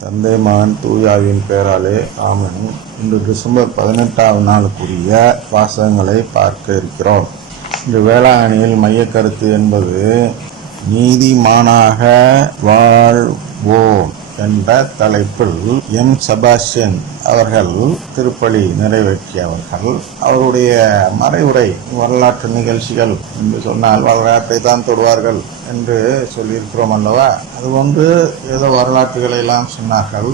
தந்தை மகன் தூயாவின் பெயராலே ஆமென். இன்று டிசம்பர் 18ஆம் நாளுக்குரிய வாசகங்களை பார்க்க இருக்கிறோம். இந்த வேளாங்கண்ணியில் மைய கருத்து என்பது நீதிமானாக வாழ்வோம் என்ற தலைப்பில் எம் செபாஸ்டியன் அவர்கள் திருப்பலி நிறைவேற்றியவர்கள். அவருடைய மறைவுரை வரலாற்று நிகழ்ச்சிகள் என்று சொன்னால் வரலாற்றை தான் தொடுவார்கள் என்று சொல்லியிருக்கிறோம் அல்லவா. அதுபோன்று ஏதோ வரலாற்றுகளை எல்லாம் சொன்னார்கள்.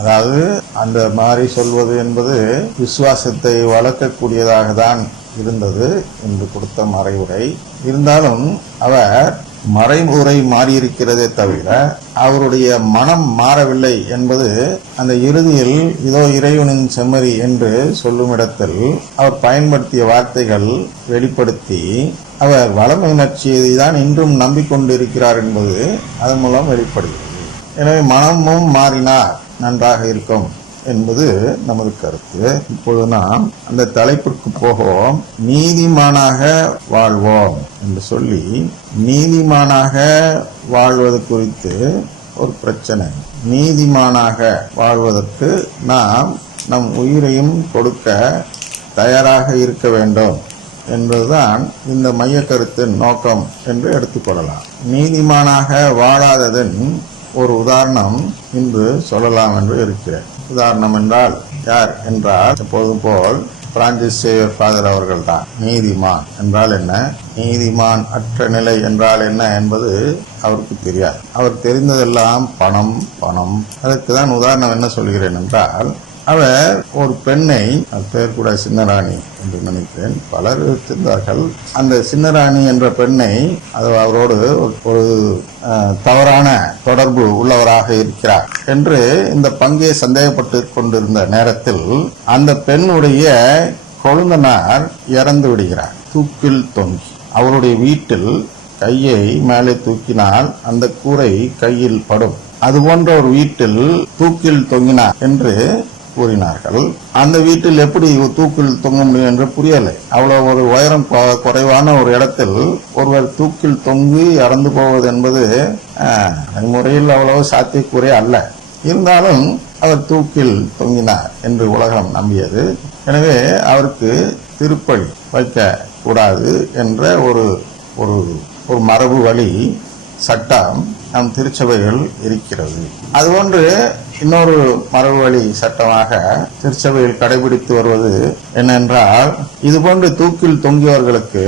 அதாவது அந்த மாதிரி சொல்வது என்பது விசுவாசத்தை வளர்க்கக்கூடியதாக தான் இருந்தது என்று கொடுத்த மறைவுரை. இருந்தாலும் அவர் மறைமுறை மாறியிருக்கிறதே தவிர அவருடைய மனம் மாறவில்லை என்பது அந்த இறுதியில் இதோ இறைவனின் செம்மறி என்று சொல்லும் இடத்தில் அவர் பயன்படுத்திய வார்த்தைகள் வெளிப்படுத்தி அவர் வளமை நற்செய்தியை தான் இன்றும் நம்பிக்கொண்டிருக்கிறார் என்பது அதன் மூலம் வெளிப்படுகிறது. எனவே மனமும் மாறினார் நன்றாக இருக்கும் என்பது நமது கருத்து. இப்பொழுது நாம் அந்த தலைப்பிற்கு போவோம். நீதிமானாக வாழ்வோம் என்று சொல்லி நீதிமானாக வாழ்வது குறித்து ஒரு பிரச்சனை. நீதிமானாக வாழ்வதற்கு நாம் நம் உயிரையும் கொடுக்க தயாராக இருக்க வேண்டும் என்பதுதான் இந்த மைய கருத்தின் நோக்கம் என்று எடுத்துக்கொள்ளலாம். நீதிமானாக வாழாததன் ஒரு உதாரணம் இன்று சொல்லலாம் என்று இருக்கிறேன். உதாரணம் என்றால் யார் என்றால் எப்போதும் போல் பிரான்சிஸ் சேவியர் ஃபாதர் அவர்கள் தான். நீதிமான் என்றால் என்ன, நீதிமான் அற்ற நிலை என்றால் என்ன என்பது அவருக்கு தெரியாது. அவர் தெரிந்ததெல்லாம் பணம் பணம். அதற்கு தான் உதாரணம் என்ன சொல்கிறேன் என்றால், அவர் ஒரு பெண்ணை, பேர் கூட சின்னராணி என்று நினைக்கிறேன், பலர் இருந்தார்கள். அந்த சின்னராணி என்ற பெண்ணை அவரோடு ஒரு தவறான தொடர்பு உள்ளவராக இருக்கிறார் என்று இந்த பங்கே சந்தேகப்பட்டு கொண்டிருந்த நேரத்தில் அந்த பெண்ணுடைய கொழுந்தனார் இறந்து விடுகிறார். தூக்கில் தொங்கி அவருடைய வீட்டில் கையை மேலே தூக்கினால் அந்த கூரை கையில் படும். அதுபோன்ற ஒரு வீட்டில் தூக்கில் தொங்கினார் என்று கூறினார்கள். அந்த வீட்டில் எப்படி தூக்கில் தொங்க முடியும் என்று புரியலை. அவ்வளவு ஒரு உயரம் குறைவான ஒரு இடத்தில் ஒருவர் தூக்கில் தொங்கி இறந்து போவது என்பது முறையில் அவ்வளவு சாத்தியக்கூறே அல்ல. இருந்தாலும் அவர் தூக்கில் தொங்கினார் என்று உலகம் நம்பியது. எனவே அவருக்கு திருப்பலி வைக்க கூடாது என்ற ஒரு மரபு வழி சட்டம் நம் திருச்சபையில் இருக்கிறது. அதுபோன்று இன்னொரு மரபு வழி சட்டமாக திருச்சபையில் கடைபிடித்து வருவது என்னென்றால், இதுபோன்று தூக்கில் தொங்கியவர்களுக்கு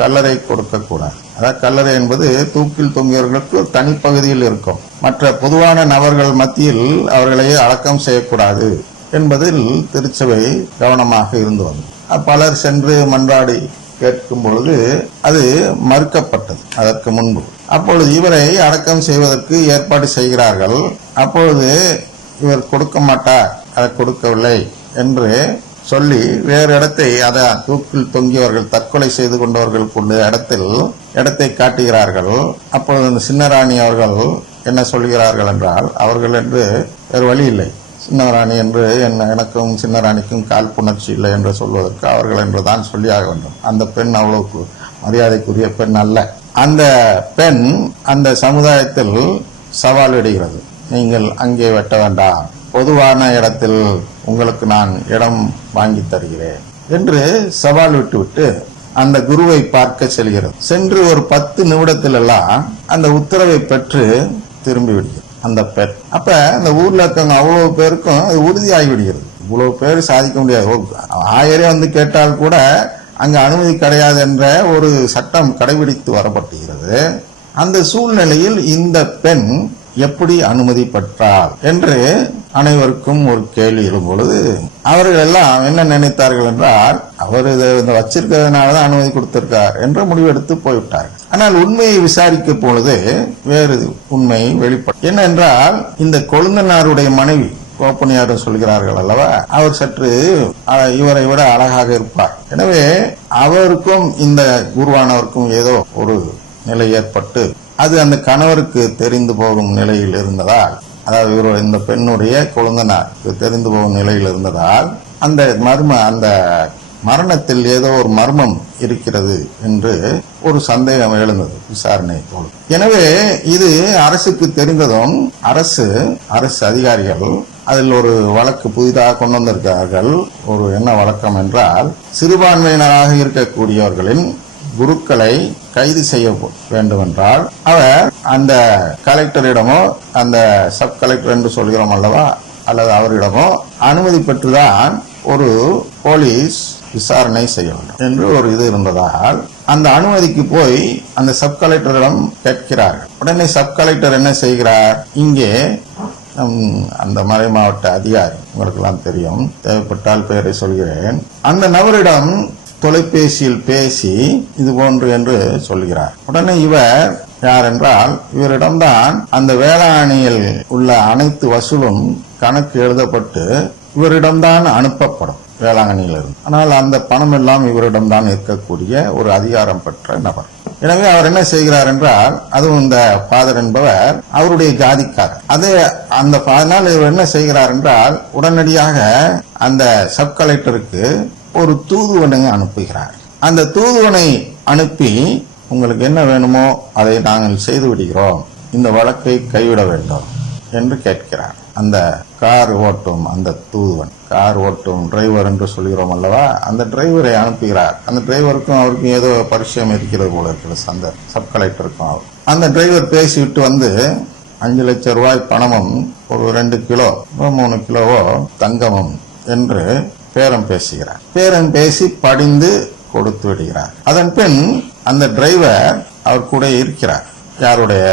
கல்லறை கொடுக்கக்கூடாது. அதாவது கல்லறை என்பது தூக்கில் தொங்கியவர்களுக்கு தனிப்பகுதியில் இருக்கும். மற்ற பொதுவான நபர்கள் மத்தியில் அவர்களை அடக்கம் செய்யக்கூடாது என்பதில் திருச்சபை கவனமாக இருந்து வந்தது. பலர் சென்று மன்றாடி கேட்கும் பொழுது அது மறுக்கப்பட்டது அதற்கு முன்பு. அப்பொழுது இவரை அடக்கம் செய்வதற்கு ஏற்பாடு செய்கிறார்கள். அப்பொழுது இவர் கொடுக்க மாட்டார், அதை கொடுக்கவில்லை என்று சொல்லி வேறு இடத்தை, அதை தூக்கில் தொங்கியவர்கள் தற்கொலை செய்து கொண்டவர்களுக்கு இடத்தை காட்டுகிறார்கள். அப்பொழுது அந்த சின்னராணி அவர்கள் என்ன சொல்கிறார்கள் என்றால், அவர்கள் என்று வேறு வழி இல்லை, சின்னராணி என்று எனக்கும் சின்னராணிக்கும் காழ்ப்புணர்ச்சி இல்லை என்று சொல்வதற்கு அவர்கள் என்று தான் சொல்லியாக வேண்டும். அந்த பெண் அவ்வளவு மரியாதைக்குரிய பெண் அல்ல. அந்த பெண் அந்த சமுதாயத்தில் சவால் விடுகிறது, நீங்கள் அங்கே வெட்ட வேண்டாம், பொதுவான இடத்தில் உங்களுக்கு நான் இடம் வாங்கி தருகிறேன் என்று சவால் விட்டுவிட்டு அந்த குருவை பார்க்க செல்கிறது. சென்று ஒரு 10 நிமிடத்தில் எல்லாம் அந்த உத்தரவை பெற்று திரும்பி விடுகிறது அந்த பெண். அப்ப அந்த ஊர்ல இருக்கவங்க அவ்வளவு பேருக்கும் அது உறுதியாகி விடுகிறது. இவ்வளவு பேர் சாதிக்க முடியாது. 1000 வந்து கேட்டால் கூட அங்கு அனுமதி கிடையாது என்ற ஒரு சட்டம் கடைபிடித்து வரப்பட்டுகிறது. அந்த சூழ்நிலையில் இந்த பெண் எப்படி அனுமதி பெற்றார் என்று அனைவருக்கும் ஒரு கேள்வி எழும்பொழுது அவர்கள் எல்லாம் என்ன நினைத்தார்கள் என்றால், அவர் இதை வச்சிருக்கிறதுனாலதான் அனுமதி கொடுத்திருக்கார் என்ற முடிவெடுத்து போய்விட்டார்கள். ஆனால் உண்மையை விசாரிக்க பொழுது வேறு உண்மை வெளிப்படும். என்னென்றால், இந்த கொழுந்தனாருடைய மனைவி கோப்பனியார் சொல்கிறார்கள் அல்லவா, அவர் சற்று இவரை விட அழகாக இருப்பார். எனவே அவருக்கும் இந்த குருவானவருக்கும் ஏதோ ஒரு நிலை ஏற்பட்டு அது அந்த கணவருக்கு தெரிந்து போகும் நிலையில் இருந்ததால், அதாவது இந்த பெண்ணுடைய கொழுந்தனாருக்கு தெரிந்து போகும் நிலையில் இருந்ததால் அந்த மரணத்தில் ஏதோ ஒரு மர்மம் இருக்கிறது என்று ஒரு சந்தேகம் எழுந்தது விசாரணை போல. எனவே இது அரசுக்கு தெரிந்ததும் அரசு அதிகாரிகள் அதில் ஒரு வழக்கு புதிதாக கொண்டு வந்திருக்கிறார்கள். ஒரு என்ன வழக்கம் என்றால், சிறுபான்மையினராக இருக்கக்கூடியவர்களின் குருக்களை கைது செய்ய வேண்டும் என்றால் அவர் அந்த கலெக்டரிடமோ, அந்த சப் கலெக்டர் என்று சொல்கிறோம் அல்லவா, அல்லது அவரிடமோ அனுமதி பெற்றுதான் ஒரு போலீஸ் விசாரணை செய்ய வேண்டும் என்று ஒரு இது இருந்ததால் அந்த அனுமதிக்கு போய் அந்த சப் கலெக்டரிடம் கேட்கிறார்கள். உடனே சப் கலெக்டர் என்ன செய்கிறார், இங்கே அந்த மறை மாவட்ட அதிகாரி, உங்களுக்கு எல்லாம் தெரியும், தேவைப்பட்டால் பெயரை சொல்கிறேன், அந்த நபரிடம் தொலைபேசியில் பேசி இது போன்று என்று சொல்கிறார். உடனே இவர் யார் என்றால், இவரிடம்தான் அந்த வேளாண்மையில் உள்ள அனைத்து வசூலும் கணக்கு எழுதப்பட்டு இவரிடம்தான் அனுப்பப்படும் வேளாங்கண்ணியிலிருந்து. ஆனால் அந்த பணம் எல்லாம் இவரிடம்தான் இருக்கக்கூடிய ஒரு அதிகாரம் பெற்ற நபர். எனவே அவர் என்ன செய்கிறார் என்றால், அதுவும் இந்த ஃபாதர் என்பவர் அவருடைய ஜாதிக்காரர். அதனால் இவர் என்ன செய்கிறார் என்றால், உடனடியாக அந்த சப் கலெக்டருக்கு ஒரு தூதுவனை அனுப்புகிறார். அந்த தூதுவனை அனுப்பி, உங்களுக்கு என்ன வேணுமோ அதை நாங்கள் செய்து விடுகிறோம், இந்த வழக்கை கைவிட வேண்டும் என்று கேட்கிறார். அந்த கார் ஓட்டும் அந்த தூதுவன், கார் ஓட்டும் டிரைவர் என்று சொல்கிறோம் அல்லவா, அந்த டிரைவரை அனுப்புகிறார். அந்த டிரைவருக்கும் அவருக்கும் ஏதோ பரிச்சயம் இருக்கிறது போல இருக்கிறது, அந்த சப் கலெக்டருக்கும். அந்த டிரைவர் பேசிவிட்டு வந்து 5 லட்சம் ரூபாய் பணமும் ஒரு 2 கிலோ 3 கிலோவோ தங்கமும் என்று பேரம் பேசுகிறார். பேரம் பேசி படிந்து கொடுத்து விடுகிறார். அதன் பின் அந்த டிரைவர் அவர் கூட இருக்கிறார், யாருடைய,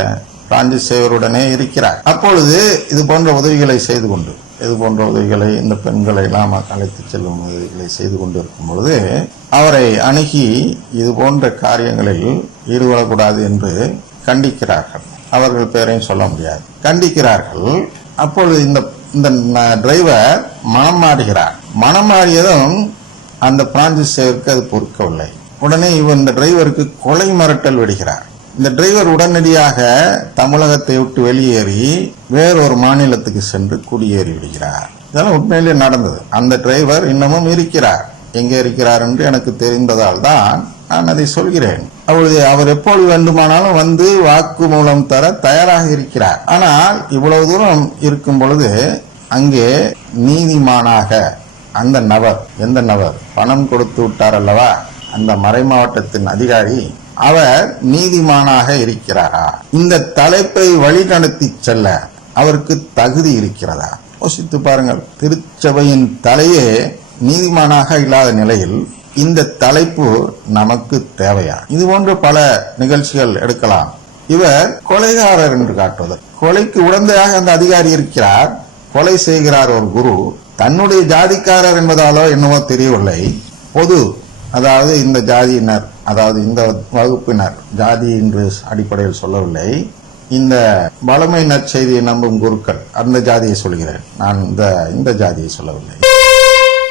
பிரான்சிஸ் சேவருடனே இருக்கிறார். அப்பொழுது இது போன்ற உதவிகளை செய்து கொண்டு, இது போன்ற உதவிகளை, இந்த பெண்களை எல்லாம் அழைத்து செல்லும் உதவிகளை செய்து கொண்டு இருக்கும் பொழுது அவரை அணுகி இது போன்ற காரியங்களில் ஈடுபடக்கூடாது என்று கண்டிக்கிறார்கள். அவர்கள் பேரையும் சொல்ல முடியாது, கண்டிக்கிறார்கள். அப்பொழுது இந்த டிரைவர் மனம் மாறுகிறார். மனம் மாறியதும் அந்த பிரான்சிஸ் சேவருக்கு அது பொறுக்கவில்லை. உடனே இந்த டிரைவருக்கு கொலை மிரட்டல் விடுகிறார். இந்த டிரைவர் உடனடியாக தமிழகத்தை விட்டு வெளியேறி வேறொரு மாநிலத்துக்கு சென்று குடியேறி விடுகிறார். இதெல்லாம் உண்மையிலே நடந்தது. அந்த டிரைவர் இன்னமும் இருக்கிறார். எங்கே இருக்கிறார் என்று எனக்கு தெரிந்ததால் தான் நான் அதை சொல்கிறேன். அவர் எப்போது வேண்டுமானாலும் வந்து வாக்குமூலம் தர தயாராக இருக்கிறார். ஆனால் இவ்வளவு தூரம் இருக்கும் பொழுது அங்கே நீதிமானாக அந்த நபர், எந்த நபர் பணம் கொடுத்து விட்டார் அல்லவா, அந்த மறை மாவட்டத்தின் அதிகாரி, அவர் நீதிமானாக இருக்கிறாரா? இந்த தலைப்பை வழிநடத்தி செல்ல அவருக்கு தகுதி இருக்கிறதா? யோசித்து பாருங்கள். திருச்சபையின் தலையே நீதிமானாக இல்லாத நிலையில் இந்த தலைப்பு நமக்கு தேவையா? இது போன்ற பல நிகழ்ச்சிகள் எடுக்கலாம். இவர் கொலைகாரர் என்று காட்டுவது, கொலைக்கு உடந்தையாக அந்த அதிகாரி இருக்கிறார், கொலை செய்கிறார் ஒரு குரு. தன்னுடைய ஜாதிக்காரர் என்பதாலோ என்னவோ தெரியவில்லை, பொது, அதாவது இந்த ஜாதியினர், அதாவது இந்த வகுப்பினர், ஜாதி என்று அடிப்படையில் சொல்லவில்லை, இந்த பழமை நற்செய்தியை நம்பும் குருக்கள், அந்த ஜாதியை சொல்கிறேன் நான், இந்த ஜாதியை சொல்லவில்லை.